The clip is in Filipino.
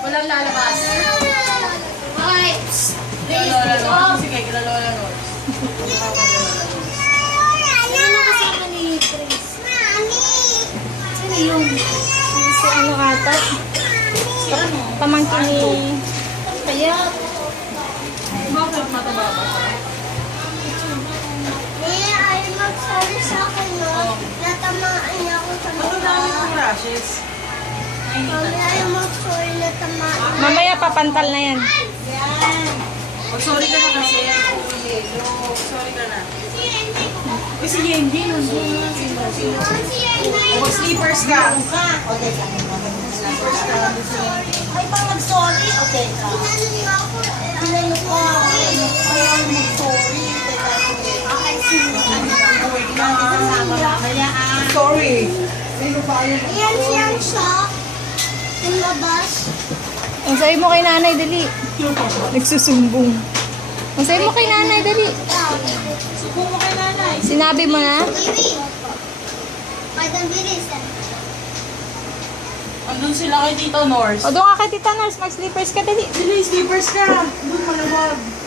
Walang lalabas. Okay. Kilala Lola. Sige, kilala Lola. Sino kasama ni Chris? Sino yun? Si ano ata? Si ano? Pamangkin ni... Kaya, Bakit mataba ba? ay magsabi sa akin, no? Natamaan niya ako sa Ano dami kong rashes? Ay magsabi natamaan. Mamaya papantal na yan. Mag-sorry ka na kasi. Sorry ka na. Uy, si Yenji. Mag-sleepers ka. Sleepers ka. Ay, pang mag-sorry? Okay. Pinalo ko. Ayaw mag-sorry. Sorry. Ayan siyang shock. Yung labas. Ang sabi mo kay nanay, dali. Nagsusumbong. Ang sabi mo kay nanay, dali. Subo mo kay nanay. Sinabi mo na? Baby. Padang bilis. Andun sila kay Tito Norse. O doon ka kay Tita Nurse, mag-sleepers ka, dali. Sila, sleepers ka. Doon malawag.